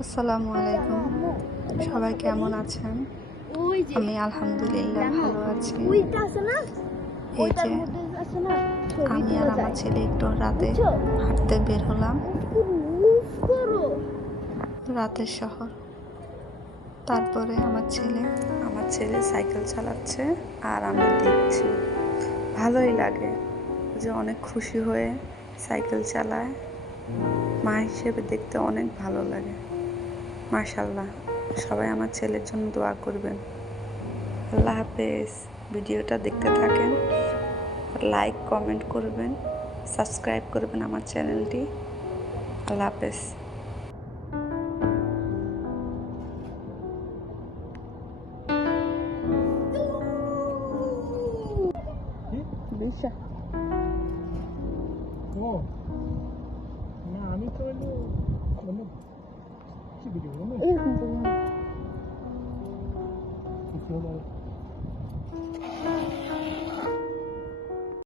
আসসালামু আলাইকুম। সবাই কেমন আছেন? আমি আলহামদুলিল্লাহ ভালো আছি। এই যে আমি আর আমার ছেলে একটু রাতে হাঁটতে বের হলাম। রাতের শহর। তারপরে আমার ছেলে আমার ছেলে সাইকেল চালাচ্ছে আর আমি দেখছি। ভালোই লাগে যে অনেক খুশি হয়ে সাইকেল চালায়। মা হিসেবে দেখতে অনেক ভালো লাগে। মাশাল্লাহ সবাই আমার ছেলের জন্য দোয়া করবেন। আল্লাহ হাফেজ। ভিডিওটা দেখতে থাকেন লাইক কমেন্ট করবেন সাবস্ক্রাইব করবেন আমার চ্যানেলটি। আল্লাহ হাফেজ। বিশা। ও না আমি তো Video ini sesuai.